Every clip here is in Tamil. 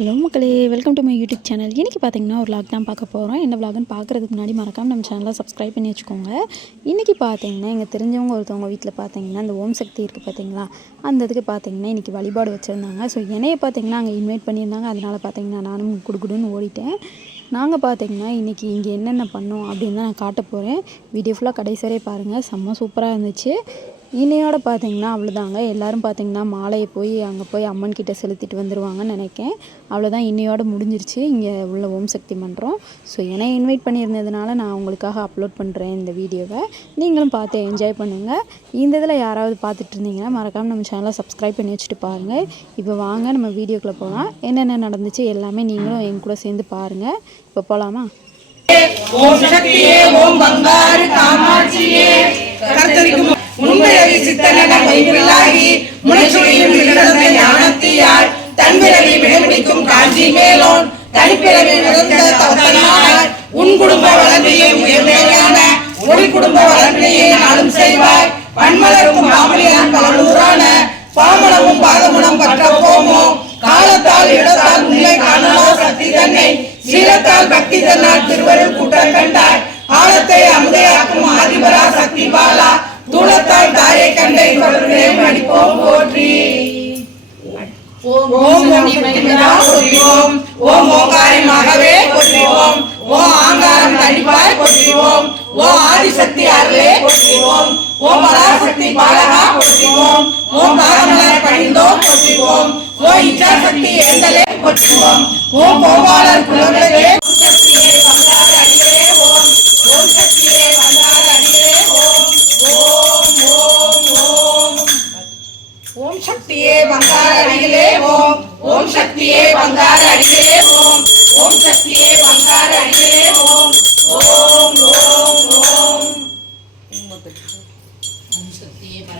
ஹலோ மக்களே, welcome to my YouTube channel. இன்றைக்கி பார்த்தீங்கன்னா ஒரு vlog தான் பார்க்க போகிறோம். என்ன vlogன்னு பார்க்குறதுக்கு முன்னாடி மறக்காமல் நம்ம சேனலை சப்ஸ்கிரைப் பண்ணி வச்சுக்கோங்க. இன்றைக்கி பார்த்தீங்கன்னா எங்கள் தெரிஞ்சவங்க ஒருத்தவங்க வீட்டில் பார்த்தீங்கன்னா அந்த ஓம் சக்தி இருக்குது பார்த்தீங்களா, அந்த இதுக்கு பார்த்தீங்கன்னா இன்றைக்கி வழிபாடு வச்சுருந்தாங்க. ஸோ என்னையை பார்த்தீங்கன்னா அங்கே இன்வைட் பண்ணியிருந்தாங்க. அதனால் பார்த்தீங்கன்னா நானும் குடுகுடுன்னு ஓடிட்டேன். நாங்கள் பார்த்தீங்கன்னா இன்றைக்கி இங்கே என்னென்ன பண்ணோம் அப்படின்னு தான் நான் காட்ட போகிறேன். வீடியோ ஃபுல்லாக கடைசி வரை பாருங்கள். செம்ம சூப்பராக இருந்துச்சு. இன்னையோட பார்த்தீங்கன்னா அவ்வளோதாங்க. எல்லோரும் பார்த்தீங்கன்னா மாலையை போய் அங்கே போய் அம்மன் கிட்ட செலுத்திட்டு வந்துடுவாங்கன்னு நினைக்கேன். அவ்வளோதான், இன்னையோட முடிஞ்சிருச்சு இங்கே உள்ள ஓம் சக்தி மன்றம். ஸோ என்னை இன்வைட் பண்ணியிருந்ததுனால நான் உங்களுக்காக அப்லோட் பண்ணுறேன் இந்த வீடியோவை. நீங்களும் பார்த்து என்ஜாய் பண்ணுங்கள். இந்த இதில் யாராவது பார்த்துட்டு இருந்தீங்கன்னா மறக்காமல் நம்ம சேனலை சப்ஸ்கிரைப் பண்ணி வச்சுட்டு பாருங்கள். இப்போ வாங்க நம்ம வீடியோக்குள்ளே போகலாம். என்னென்ன நடந்துச்சு எல்லாமே நீங்களும் என் கூட சேர்ந்து பாருங்கள். இப்போ போகலாமா? ஓம் சக்தியே, ஓம் பங்காரு காமாட்சியே, கர்த்தரிக்கும் உண்மையை சித்தனன மைவில்லாகி முனைச்சுழியும் நிகழ்ந்த ஞானத்தியால் தன்பிறவி மேல்பிடிக்கும் காஞ்சி மேலோன் தனிப்பிறவி நிகழ்ந்த தவத்தனாய் உன் குடும்ப வளர்ச்சியை உயர்மையான ஒளி குடும்ப வளர்ச்சியை நாளும் செய்வாய். பன்மலருக்கும் மாமலியான் பலனூரான பாமனமும் பாதமுனம் பற்ற போமோ காலத்தால் இடத்தால் உண்மை காணலோ சக்தி தன்னை சீலத்தால் பக்தி தன்னால் திருவருள் கூட்டம் கண்டாய். ஆழத்தை அமுதையாக்கும் ஆதிபரா சக்தி பாலா தூளத்தால் தாயை கண்டை தொடர்பே மடிப்போம் போற்றி. ஓம் ஓம் போற்றிவோம். ஓம் ஓங்காரி மகவே போற்றிவோம். ஓம் ஆங்காரம் தனிப்பாய் போற்றிவோம். ஓம் ஆதிசக்தி அருளே போற்றிவோம். ஓம் பராசக்தி பாலகா போற்றிவோம். ஓம் பாரமலர் பணிந்தோம் போற்றிவோம். ஓம் இச்சாசக்தி ஏந்தலே போற்றிவோம். ஓம் கோபாலர் குலங்களே சக்தியே வந்தார் அடிகளே ஓம். ஓம் சக்தியே வந்தார் அடிகளே ஓம். ஓம் ஓம் ஓம். ஓம் சக்தியே வந்தார் அடிகளே ஓம். ஓம் சக்தியே வந்தார் அடிகளே ஓம். ஓம் சக்தியே வந்தார் அடிகளே ஓம். ஓம் ஓம் ஓம்.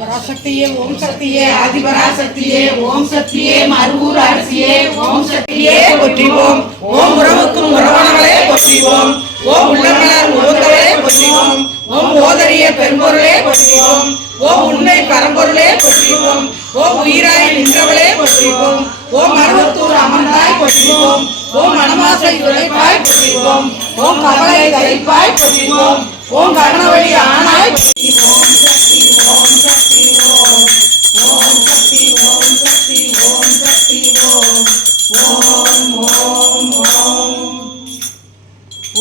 பராசக்தியே ஓம் சக்தியே ஆதிபராசக்தியே ஓம் சக்தியே மருவூர் அரசியே ஓம் சக்தியே போற்றிவோம். ஓம் உறவுக்கும் உறவானவளே போற்றிவோம். ஓம் உள்ளமலர் உலகங்களே போற்றிவோம். ஓம் ஓதரிய பெரும்பொருளே போற்றிவோம். ஓம் உண்மை பரம்பொருளே போற்றிவோம். ஓம் உயிராய் நின்றவளே போற்றிவோம். ஓம் மருவத்தூர் அமர்ந்தாய் போற்றிவோம். ஓம் மனமாசை துளைப்பாய் போற்றிவோம். ஓம் கவலை தரிப்பாய் போற்றிவோம். ஓம் கர்ணவழி ஆனாய் போற்றிவோம். சக்தி ஓம் சக்தி ஓம். ஓம் சக்தி ஓம் சக்தி ஓம் சக்தி ஓம். ஓம் ஓம் ஓம்.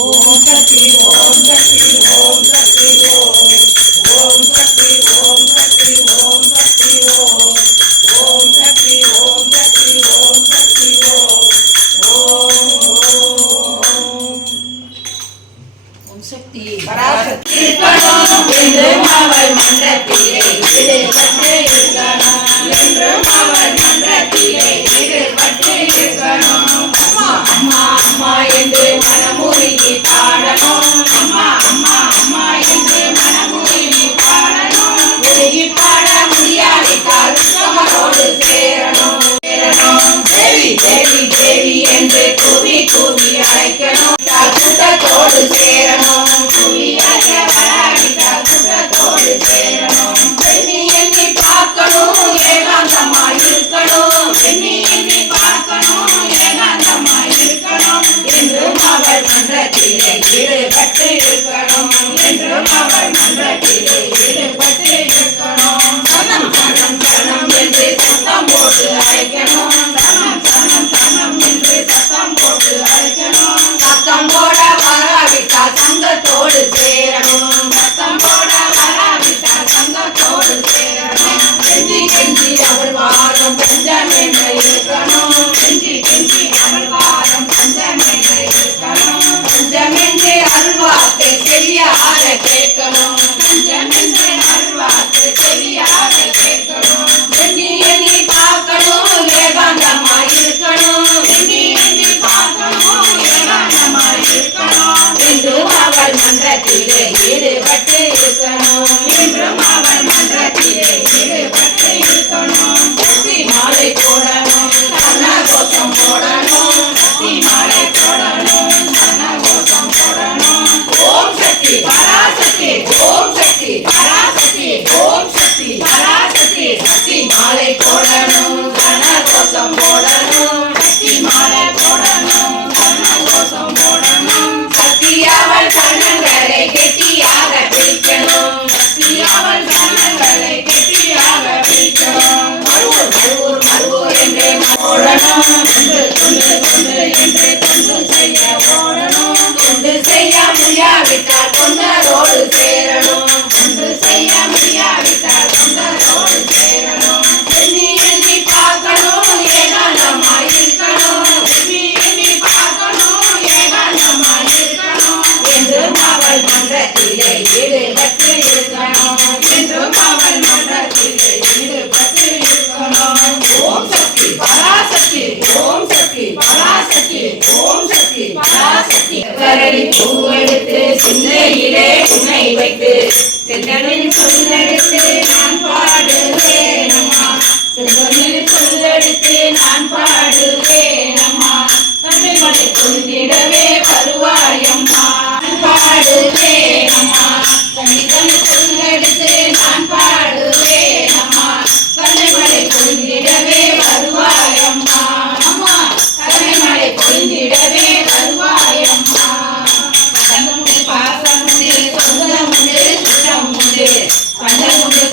ஓம் சக்தி ஓம் சக்தி ஓம் சக்தி ஓம். ஓம் சக்தி ஓம் சக்தி ஓம் சக்தி ஓம். ஓம் சக்தி ஓம் சக்தி ஓம் சக்தி ஓம். ஓம் ஓம். ஓம் சக்தி பராசக்தி இருக்கணும் என்றும் அவள் மன்றத்திலே ஈடுபட்டு இருக்கணும். என்றும் அவள் மன்றத்திலே ஈடுபட்டு இருக்கணும். பூவெடுத்து சிந்தையிலே உன்னை வைத்து செந்தமிழ் சொல்லெடுத்து நான் பாடுவேனம்மா செந்தமிழ் சொல்லெடுத்து நான் பாடுவேனம்மா தமிழ் மலை கொள்ளிடவே வருவாயம்மா நான் பாடுவேனம்மா தமிழ் சொல்லெடுத்து நான் பாடுவேனம்மா தமிழ் மலை கொள்ளிடவே வருவாயம்மா அம்மா தமிழ் மலை கொள்ளிடவே வருவாயம்மா பாசம் உண்டு சொந்தம் உண்டு சுற்றம் உண்டு பந்தம் உண்டு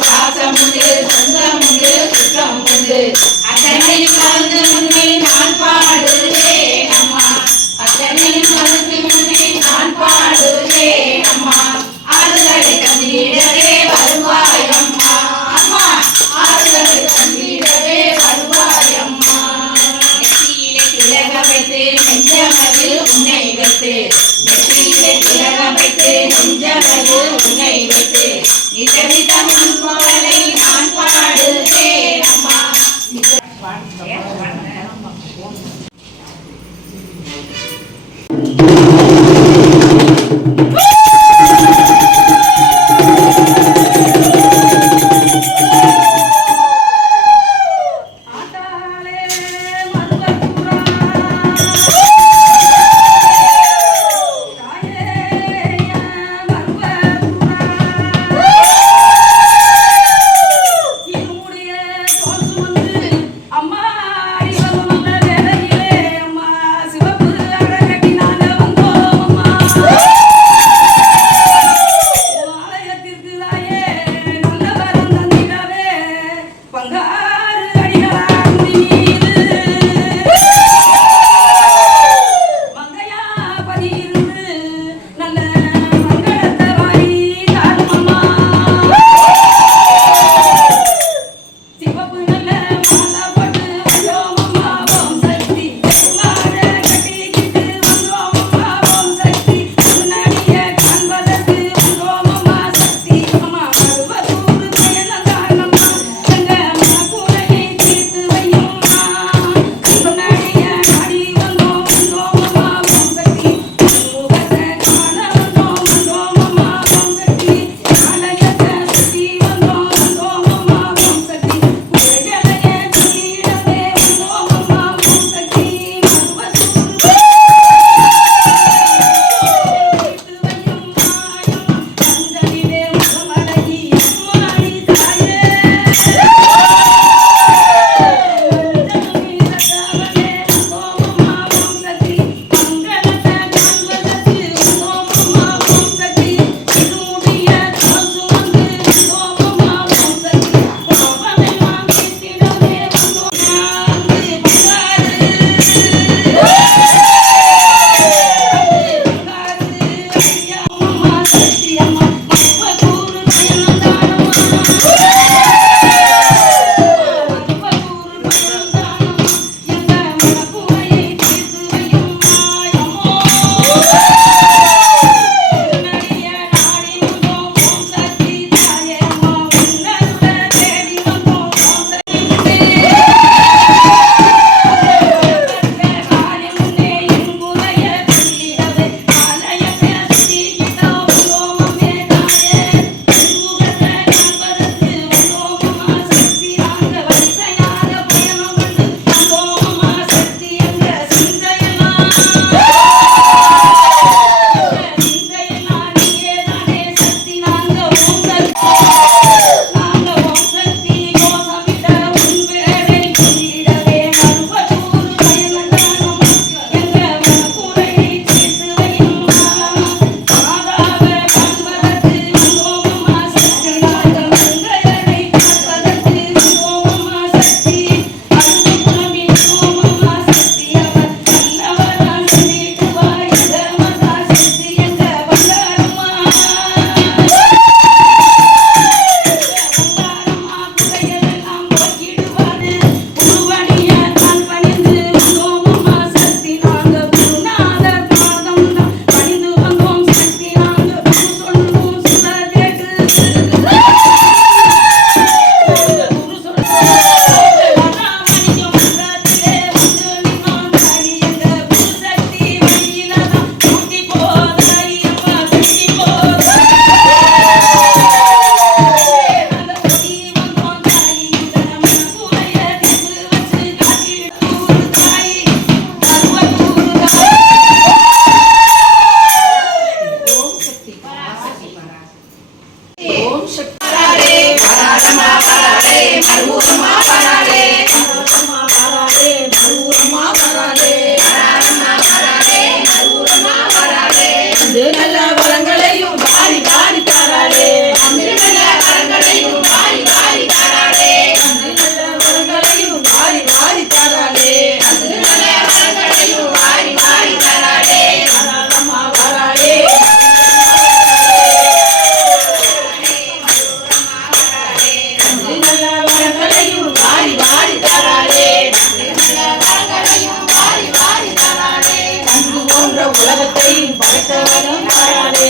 உலகத்தையும் படைத்தவரும் வராளே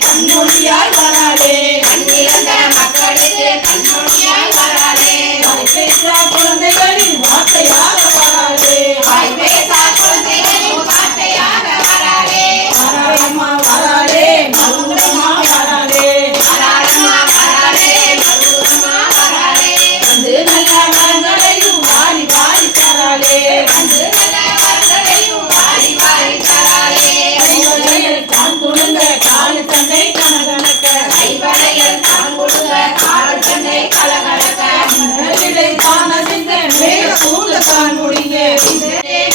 கண்மொழியாய் வராளே கண்ணிழந்த மக்களுக்கு கண்மொழியாய் வராளே பேசா குழந்தைகளின் வார்த்தையாக வராளே பேசா குழந்தைகளின் வார்த்தையாக வராளே வராளம்மா வராளே மருமகமா வராளே வராளம்மா வராளே மருமகமா வராளே வந்து நல்ல வரங்களையும் வாரி வாரி தராளே வந்து நல்ல வரங்களையும் வாரி வாரி தராளே தான் கொடுங்க காலு தந்தை கனகனக்க கைவளையல் தான் கொடுங்க காலு தந்தை கலகலக்க மனதிலே தான் அதிந்த மேல சூழ்ந்த தான் முடிங்க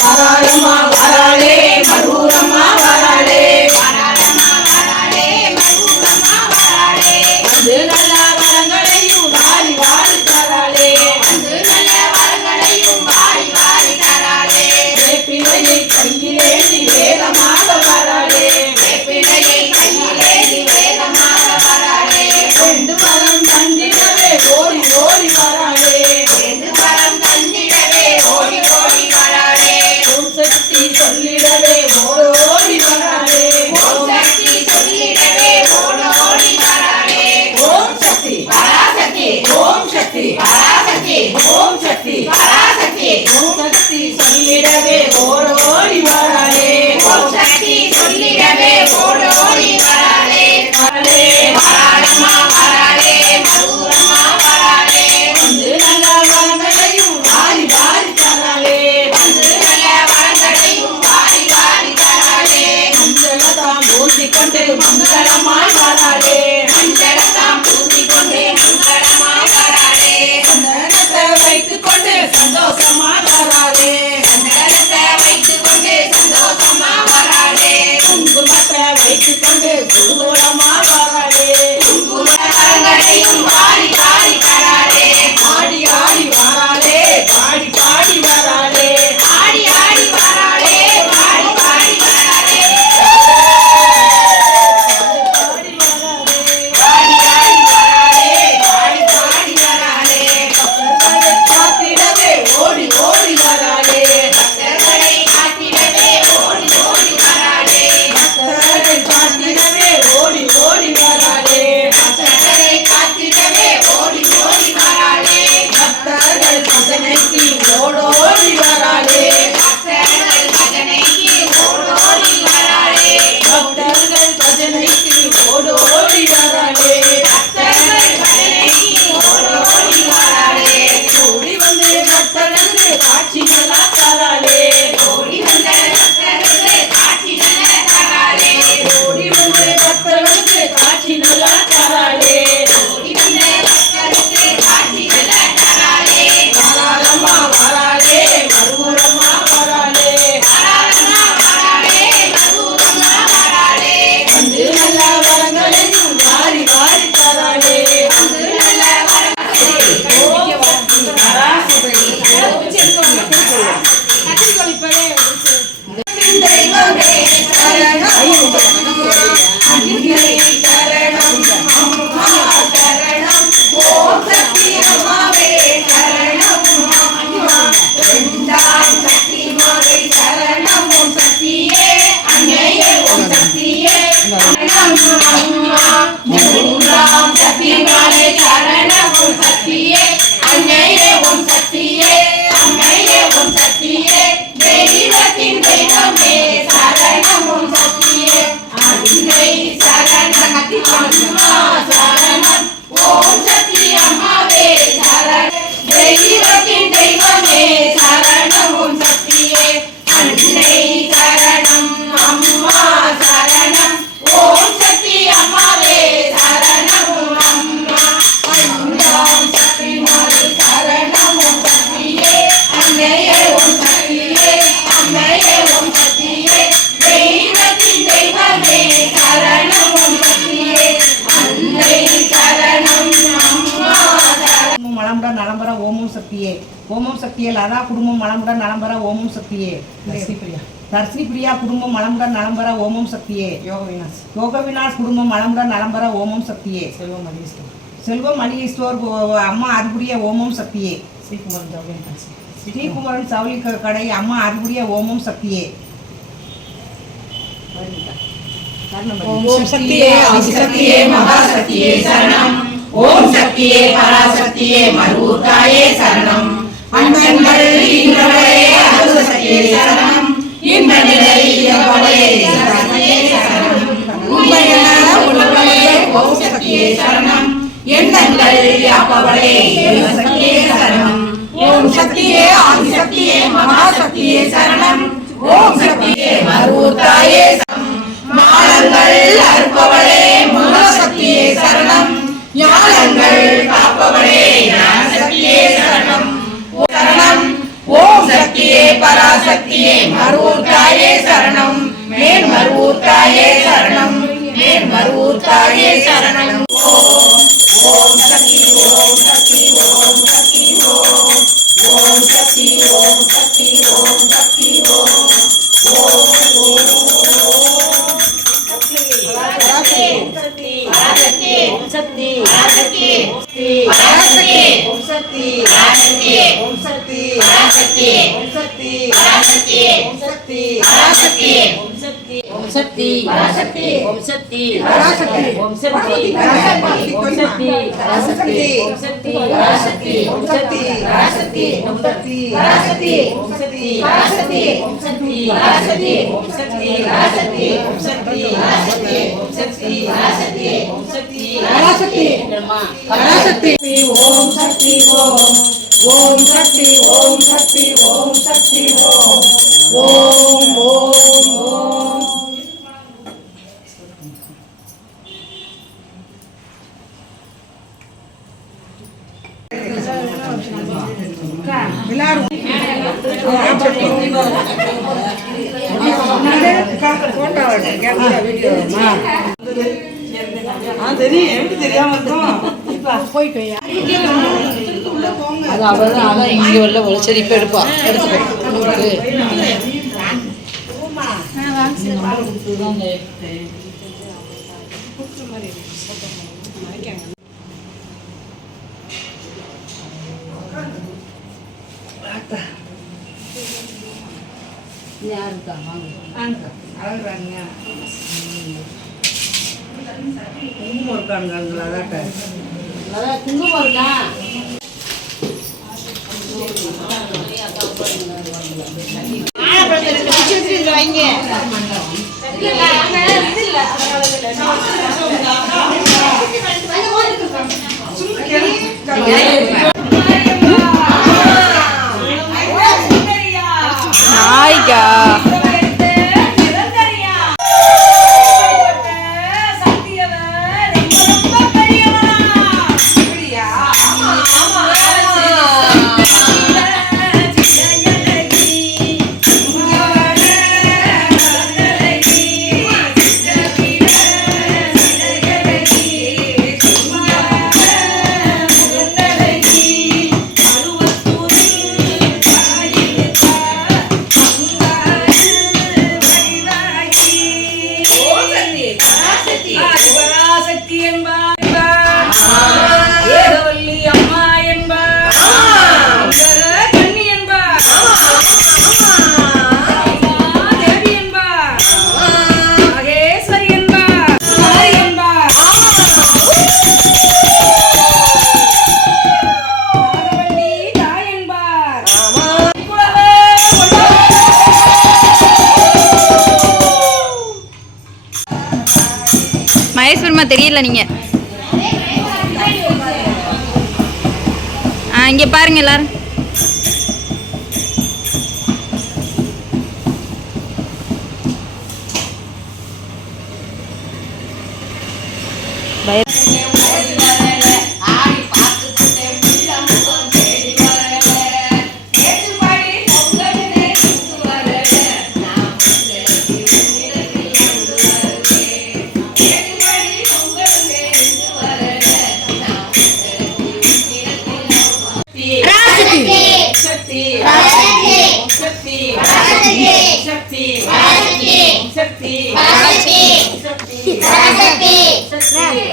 வராளம்மா வராளே மருமகமா வராளே வராளம்மா வராளே மருமகமா வராளே வந்து நல்ல வரங்களையும் வாரி வாரி தராளே வந்து நல்ல வரங்களையும் வாரி வாரி தராளே வேப்பிலையை கையிலேந்தி வேகமாக வராளே வேப்பிலையை கையிலேந்தி வேகமாக வராளே ரெண்டு மரம் தந்திடவே ஓடி ஓடி வராளே ரெண்டு மரம் தந்திடவே ஓடி ஓடி வராளே ஓம் சக்தி சொல்லிடவே ஓடி ஓடி வராளே ஓம் சக்தி சொல்லிடவே ஓடி ஓடி வராளே ஓம் சக்தி பராசக்தி ஓம் சக்தி பராசக்தி ஓம் சக்தி பராசக்தி ஓம் சக்தி சொல்லிடவே ஓடி ஓடி வராளே ஓம் சக்தி சொல்லிடவே ஓடி ஓடி வராளே வராளே வராளம்மா வராளே மருமகமா வராளே வந்து நல்ல வரங்களையும் வாரி வாரி தராளே வந்து நல்ல வரங்களையும் வாரி வாரி தராளே மஞ்சளத்தாம் பூசிக்கொண்டு மங்களமாய் வராளே மஞ்சளத்தாம் பூசிக்கொண்டு மங்களமாய் வராளே சந்தனத்தை வைத்துக் கொண்டு சந்தோஷமா வராளே சந்தனத்தை வைத்துக் கொண்டு சந்தோஷமா வராளே குங்குமத்தை வைத்துக் கொண்டு குதூகலமா வராளே குங்குமங்களையும் வாரி வாரி தராளே ஆடி ஆடி வராளே பாடி பாடி வராளே ஆடி ஆடி வராளே பாடி பாடி வராளே பாடி வராளே பாடி ஆடி வராளே பாடி பாடி வராளே பக்தர்களை காத்திடவே ஓடி ஓடி வராளே பக்தர்களை காத்திடவே ஓடி ஓடி வராளே பக்தர்களை காத்திடவே ஓடி ஓடி வராளே பக்தர்களை காத்திடவே ஓடி ஓடி வராளே பக்தர்கள் பஜனைக்கு ஓடோடி வராளே பக்தர்கள் பஜனைக்கு ஓடோடி வராளே பக்தர்கள் பஜனைக்கு ஓடோடி வராளே பக்தர்கள் பஜனைக்கு ஓடோடி வராளே ஓடி வந்து பக்தர்களுக்கு காட்சிகளா தராளே ஓடி வந்த பக்தர்களுக்கு காட்சிகளா தராளே ஓடி வந்து பக்தர்களுக்கு காட்சிகளா தராளே ஓடி வந்த பக்தர்களுக்கு காட்சிகளா தராளே வராளம்மா வராளே மருமகமா வராளே வராளம்மா வராளே மருமகமா வராளே வந்து நல்ல வரங்களையும் வாரி வாரி தராளே வந்து நல்ல வரங்களையும் தெய்வமே சரணம் அன்னை சரணம் அம்மா சரணம் ஓம் சக்தி அம்மாவே சரணம் அம்மா ரெண்டாம் சக்தி மாவே சரணம் ஓம் சக்தியே அன்னையே ஓம் சக்தியே சரணம் அம்மா மூன்றாம் சக்தி மாவே சரணம் ஓம் சக்தியே அன்னையே ஓம் சக்தியே அன்னையே ஓம் சக்தியே தெய்வத்தின் தெய்வமே சரணம் ஓம் சக்தியே அன்னை சரணம் அம்மா சரணம் ஓம் சக்தி அம்மாவே சரணம் தெய்வத்தின் தெய்வமே சரணம் ஓம் சக்தியே அன்னை சரணம் அம்மா சரணம் ஓம் சக்தி அம்மாவே ஓமம் சக்தியே லதா குடும்பம் மலமுடன் நலம்பெற ஓமம் சக்தியே தர்ஷினி பிரியா குடும்பம் மலமுடன் நலம்பெற ஓமம் சக்தியே யோக வினாஷ் குடும்பம் மலமுடன் நலம்பெற ஓமம் சக்தியே செல்வம் மளிகை ஸ்டோர் அம்மா அருள்புரிய ஓமம் சக்தியே ஸ்ரீகுமரன் சவுளி கடை அம்மா அருள்புரிய ஓமம் சக்தியே ஓம் சக்தியே ஆதிசக்தியே மகாசக்தியே சரணம். ஓம் சக்தியே பராசக்தியே மருவூர் தாயே சரணம். அன்பர்கள் ஈன்றவளே அருள் சக்தியே சரணம். இன்ப நிலை இயல்பவளே சக்தியே சரணம். உண்மையான உணர்வளே ஓம் சக்தியே சரணம். எண்ணங்கள் யாப்பவளே சக்தியே சரணம். ஓம் சக்தியே ஆதிசக்தியே மகாசக்தியே சரணம். ஓம் சக்தியே மருவூர் தாயே மாலங்கள் அறுப்பவளே மகாசக்தியே சரணம். ஞானங்கள் காப்பவளே ஞானசக்தியே சரணம். சரணம். ஓம் சக்தியே பராசக்தியே மருவூர் தாயே சரணம். மேல் மருவூர் தாயே சரணம். மேல் மருவூர் தாயே சரணம். ஓம் சக்தி ஓம் சக்தி ஓம் சக்தி ஓம் ஓம் சக்தி ஓம் சக்தி ஓம் சக்தி ஓம் இங்க உள்ள சரி இப்ப எடுப்பா எடுத்துக்கோ குங்குமம் இருக்கா நாய்க்கா மகேஸ்வரமா தெரியல நீங்க இங்க பாருங்க எல்லாரும் பராசக்தி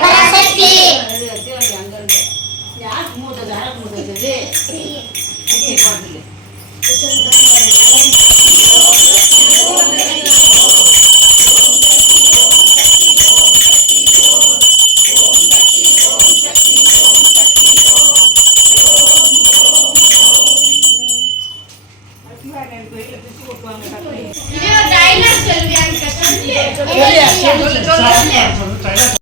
பராசக்தி சொல்லியா